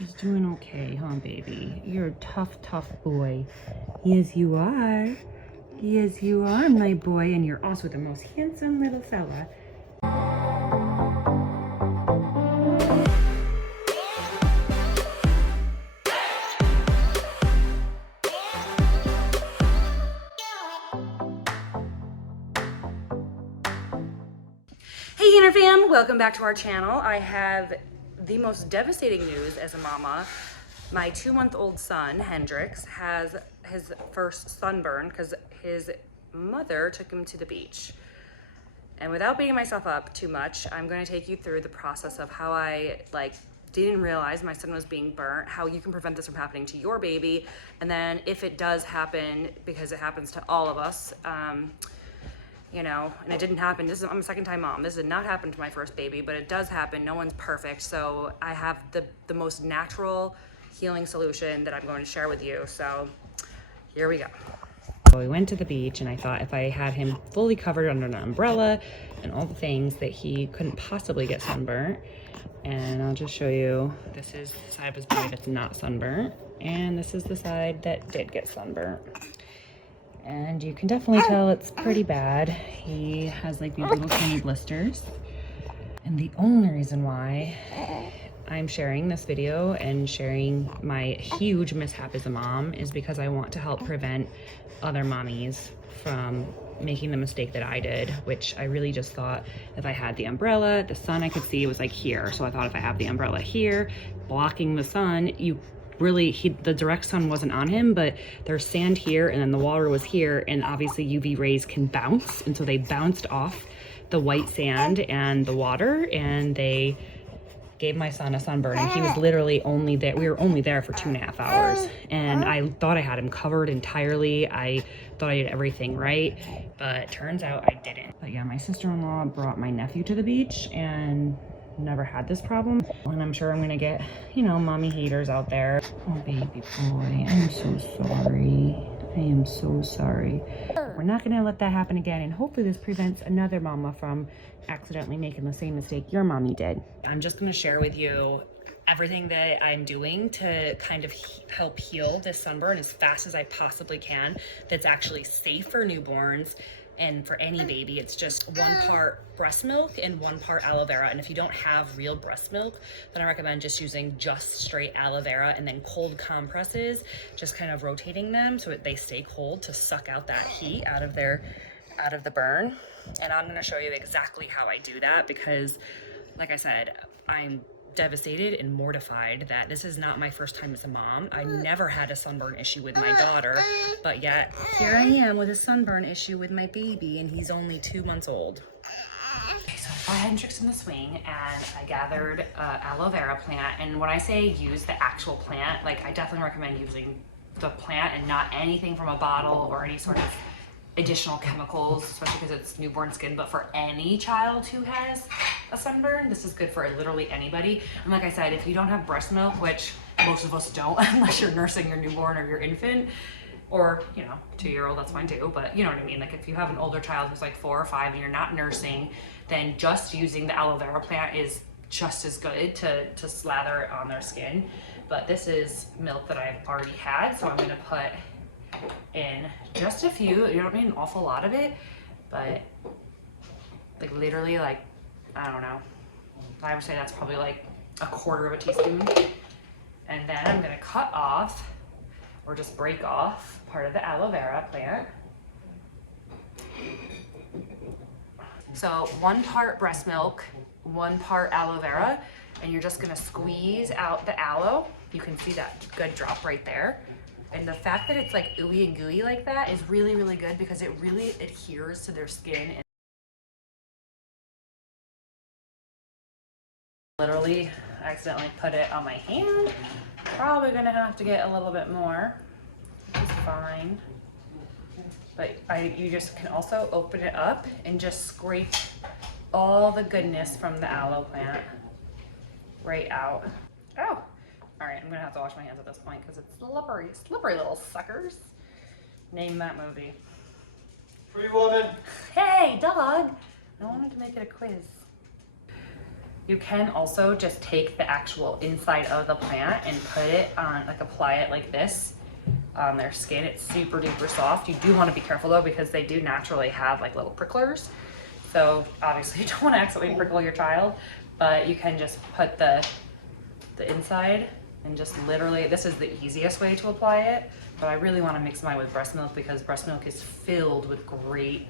He's doing okay, huh, baby? You're a tough, tough boy. Yes, you are. Yes, you are, my boy. And you're also the most handsome little fella. Hey Gainer fam, welcome back to our channel. I have the most devastating news as a mama. My 2-month-old son, Hendrix, has his first sunburn because his mother took him to the beach. And without beating myself up too much, I'm going to take you through the process of how I didn't realize my son was being burnt, how you can prevent this from happening to your baby, and then if it does happen, because it happens to all of us, you know, and it didn't happen. I'm a second-time mom. This did not happen to my first baby, but it does happen. No one's perfect. So I have the most natural healing solution that I'm going to share with you. So here we go. So we went to the beach and I thought if I had him fully covered under an umbrella and all the things that he couldn't possibly get sunburnt. And I'll just show you, this is the side of his body that's not sunburnt. And this is the side that did get sunburnt. And you can definitely tell it's pretty bad. He has like these little tiny blisters. And the only reason why I'm sharing this video and sharing my huge mishap as a mom is because I want to help prevent other mommies from making the mistake that I did, which I really just thought if I had the umbrella, the sun I could see was like here. So I thought if I have the umbrella here, blocking the sun, the direct sun wasn't on him, but there's sand here and then the water was here, and obviously UV rays can bounce, and so they bounced off the white sand and the water, and they gave my son a sunburn. And he was literally only there, we were only there for 2.5 hours, and I thought I had him covered entirely. I thought I did everything right, but turns out I didn't. But yeah, my sister-in-law brought my nephew to the beach and never had this problem, and I'm sure I'm gonna get, you know, mommy haters out there. Oh baby boy, I'm so sorry. I am so sorry. We're not gonna let that happen again, and hopefully this prevents another mama from accidentally making the same mistake your mommy did. I'm just gonna share with you everything that I'm doing to kind of help heal this sunburn as fast as I possibly can, that's actually safe for newborns. And for any baby, it's just 1 part breast milk and 1 part aloe vera. And if you don't have real breast milk, then I recommend just using just straight aloe vera and then cold compresses, just kind of rotating them so that they stay cold to suck out that heat out of the burn. And I'm gonna show you exactly how I do that because, like I said, I'm devastated and mortified that this is not my first time as a mom. I never had a sunburn issue with my daughter, but yet here I am with a sunburn issue with my baby, and he's only 2 months old. Okay, so I had Hendrix in the swing and I gathered aloe vera plant. And when I say use the actual plant, like I definitely recommend using the plant and not anything from a bottle or any sort of additional chemicals, especially because it's newborn skin. But for any child who has a sunburn, this is good for literally anybody. And like I said, if you don't have breast milk, which most of us don't unless you're nursing your newborn or your infant, or, you know, 2-year-old, that's fine too, but you know what I mean? Like if you have an older child who's like 4 or 5 and you're not nursing, then just using the aloe vera plant is just as good to slather it on their skin. But this is milk that I've already had, so I'm gonna put in just a few. You don't need an awful lot of it, but like literally, like, I don't know, I would say that's probably like 1/4 teaspoon. And then I'm gonna cut off or just break off part of the aloe vera plant. So 1 part breast milk, 1 part aloe vera, and you're just gonna squeeze out the aloe. You can see that good drop right there. And the fact that it's like ooey and gooey like that is really, really good because it really adheres to their skin. And literally accidentally put it on my hand. Probably gonna have to get a little bit more, which is fine. But you just can also open it up and just scrape all the goodness from the aloe plant right out. Oh. All right, I'm gonna have to wash my hands at this point because it's slippery, slippery little suckers. Name that movie. Free Woman. Hey, dog. I wanted to make it a quiz. You can also just take the actual inside of the plant and put it on, like apply it like this on their skin. It's super duper soft. You do want to be careful though, because they do naturally have like little pricklers. So obviously you don't want to accidentally prickle your child, but you can just put the inside and just literally, this is the easiest way to apply it, but I really want to mix mine with breast milk because breast milk is filled with great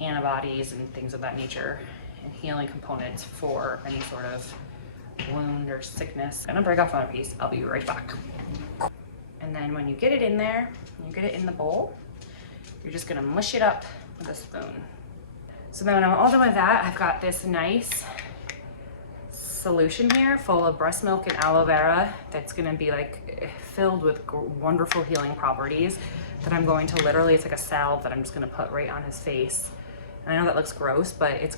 antibodies and things of that nature and healing components for any sort of wound or sickness. I'm gonna break off another piece. I'll be right back. And then when you get it in there, you get it in the bowl, you're just gonna mush it up with a spoon. So then when I'm all done with that, I've got this nice solution here full of breast milk and aloe vera that's gonna be like filled with wonderful healing properties that I'm going to literally, it's like a salve that I'm just gonna put right on his face. And I know that looks gross, but it's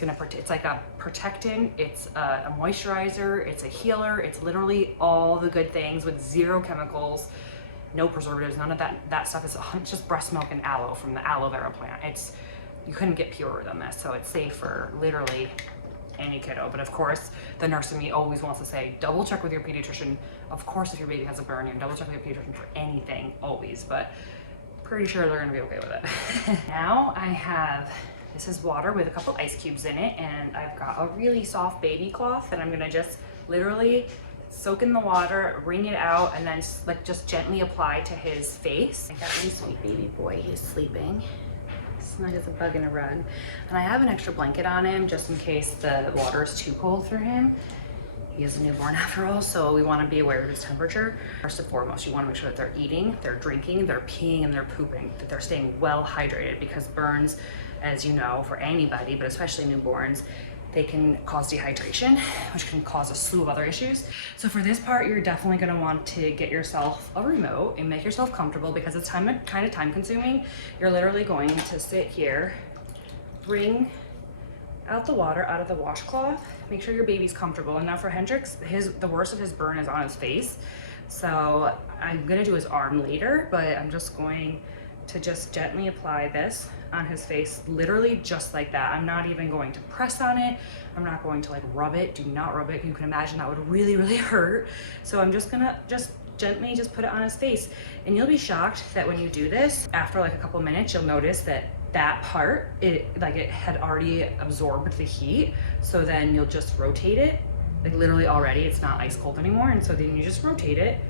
like a protectant, it's a moisturizer, it's a healer, it's literally all the good things with zero chemicals, no preservatives, none of that stuff. It's just breast milk and aloe from the aloe vera plant. You couldn't get purer than this, so it's safe for literally any kiddo. But of course, the nurse in me always wants to say, double check with your pediatrician. Of course, if your baby has a burn, you double check with your pediatrician for anything, always, but pretty sure they're gonna be okay with it. Now I have, this is water with a couple ice cubes in it, and I've got a really soft baby cloth that I'm gonna just literally soak in the water, wring it out, and then like just gently apply to his face. I got one sweet baby boy, he's sleeping. Snug as a bug in a rug. And I have an extra blanket on him just in case the water is too cold for him. He is a newborn after all, so we want to be aware of his temperature. First and foremost, you want to make sure that they're eating, they're drinking, they're peeing, and they're pooping, that they're staying well hydrated, because burns, as you know, for anybody, but especially newborns, they can cause dehydration, which can cause a slew of other issues. So for this part, you're definitely gonna want to get yourself a remote and make yourself comfortable, because it's kind of time consuming. You're literally going to sit here, wring out the water out of the washcloth, make sure your baby's comfortable. And now for Hendrix, the worst of his burn is on his face. So I'm gonna do his arm later, but I'm just going to just gently apply this on his face, literally just like that. I'm not even going to press on it. I'm not going to like rub it. Do not rub it. You can imagine that would really, really hurt. So I'm just gonna gently put it on his face. And you'll be shocked that when you do this, after like a couple minutes, you'll notice that that part, it had already absorbed the heat. So then you'll just rotate it, like literally already, it's not ice cold anymore. And so then you just rotate it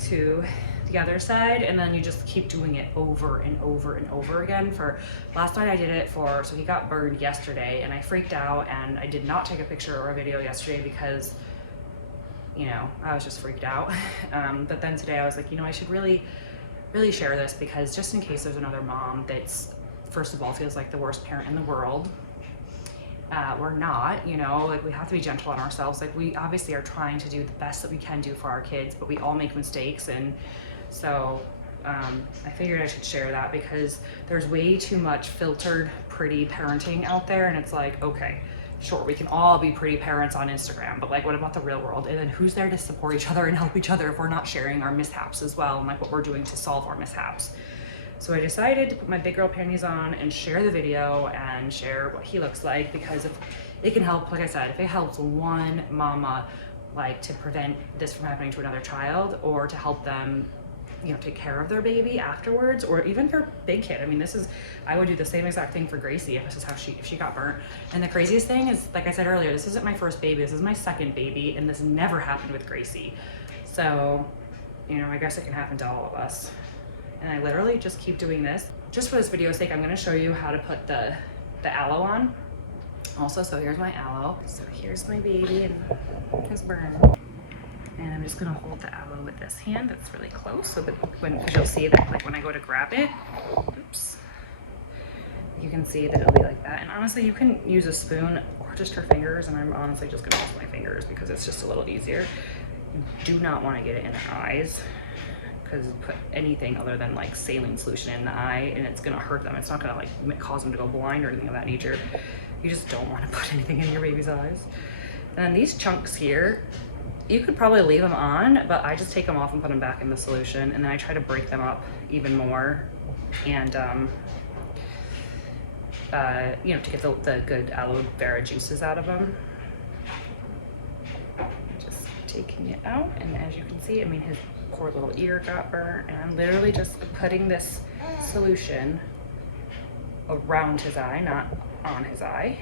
to the other side, and then you just keep doing it over and over and over again. For last night I did it for, so he got burned yesterday, and I freaked out and I did not take a picture or a video yesterday because, you know, I was just freaked out. But then today I was like, you know, I should really share this, because just in case there's another mom that's, first of all, feels like the worst parent in the world. We're not, you know, like we have to be gentle on ourselves. Like we obviously are trying to do the best that we can do for our kids, but we all make mistakes. And so I figured I should share that, because there's way too much filtered pretty parenting out there. And it's like, okay, sure, we can all be pretty parents on Instagram, but like, what about the real world? And then who's there to support each other and help each other if we're not sharing our mishaps as well, and like what we're doing to solve our mishaps? So I decided to put my big girl panties on and share the video and share what he looks like, because if it can help, like I said, if it helps one mama, like to prevent this from happening to another child, or to help them, you know, take care of their baby afterwards, or even for big kid. I mean, I would do the same exact thing for Gracie if this is how if she got burnt. And the craziest thing is, like I said earlier, this isn't my first baby, this is my second baby, and this never happened with Gracie. So, you know, I guess it can happen to all of us. And I literally just keep doing this. Just for this video's sake, I'm gonna show you how to put the aloe on. Also, so here's my aloe. So here's my baby and his burn. And I'm just gonna hold the aloe with this hand that's really close, so that because you'll see that like when I go to grab it, oops, you can see that it'll be like that. And honestly, you can use a spoon or just your fingers, and I'm honestly just gonna use my fingers because it's just a little easier. You do not wanna get it in the eyes, because put anything other than like saline solution in the eye and it's gonna hurt them. It's not gonna like cause them to go blind or anything of that nature. You just don't want to put anything in your baby's eyes. And then these chunks here, you could probably leave them on, but I just take them off and put them back in the solution, and then I try to break them up even more, and you know, to get the good aloe vera juices out of them. taking it out, and as you can see, I mean, his poor little ear got burnt, and I'm literally just putting this solution around his eye, not on his eye.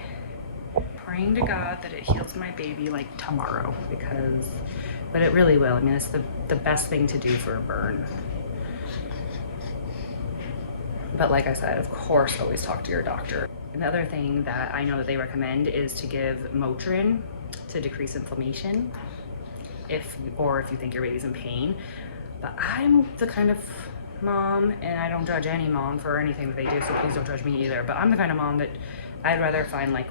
Praying to God that it heals my baby like tomorrow, but it really will. I mean, it's the best thing to do for a burn. But like I said, of course, always talk to your doctor. Another thing that I know that they recommend is to give Motrin to decrease inflammation or if you think your baby's in pain. But I'm the kind of mom, and I don't judge any mom for anything that they do, so please don't judge me either, but I'm the kind of mom that I'd rather find like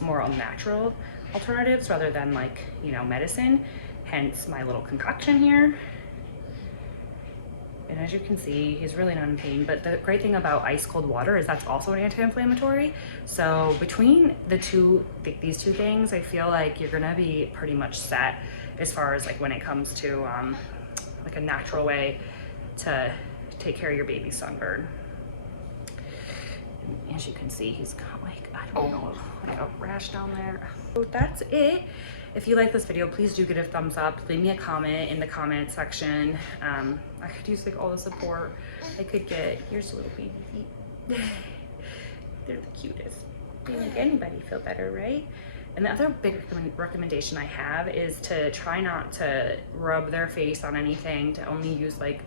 more natural alternatives rather than like, you know, medicine, hence my little concoction here. And as you can see, he's really not in pain, but the great thing about ice cold water is that's also an anti-inflammatory. So between these two things, I feel like you're gonna be pretty much set as far as like when it comes to like a natural way to take care of your baby's sunburn. As you can see, he's got like, I don't know, like a rash down there. So that's it. If you like this video, please do give it a thumbs up. Leave me a comment in the comment section. I could use like all the support I could get. Here's a little baby feet. They're the cutest. They make anybody feel better, right? And the other big recommendation I have is to try not to rub their face on anything, to only use like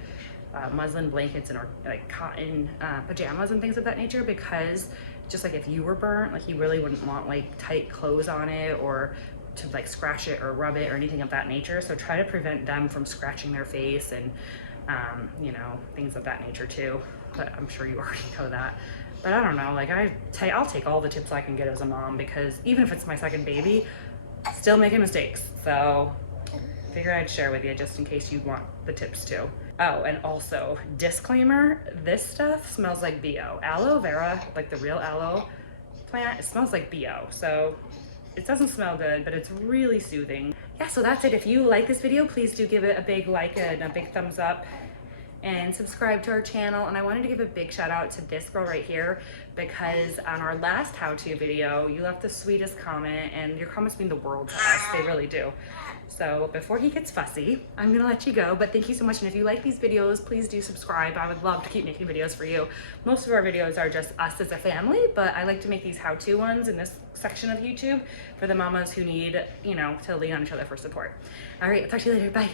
muslin blankets and or like cotton pajamas and things of that nature, because just like if you were burnt, like you really wouldn't want like tight clothes on it or to like scratch it or rub it or anything of that nature. So try to prevent them from scratching their face and you know, things of that nature too. But I'm sure you already know that. But I don't know, like I'll take all the tips I can get as a mom, because even if it's my second baby, still making mistakes. So figured I'd share with you just in case you want the tips too. Oh, and also disclaimer, this stuff smells like BO. Aloe Vera, like the real aloe plant, it smells like BO. So it doesn't smell good, but it's really soothing. Yeah, so that's it. If you like this video, please do give it a big like and a big thumbs up and subscribe to our channel. And I wanted to give a big shout out to this girl right here, because on our last how-to video, you left the sweetest comment, and your comments mean the world to us. They really do. So before he gets fussy, I'm gonna let you go, but thank you so much. And if you like these videos, please do subscribe. I would love to keep making videos for you. Most of our videos are just us as a family, but I like to make these how-to ones in this section of YouTube for the mamas who need, you know, to lean on each other for support. All right, I'll talk to you later, bye.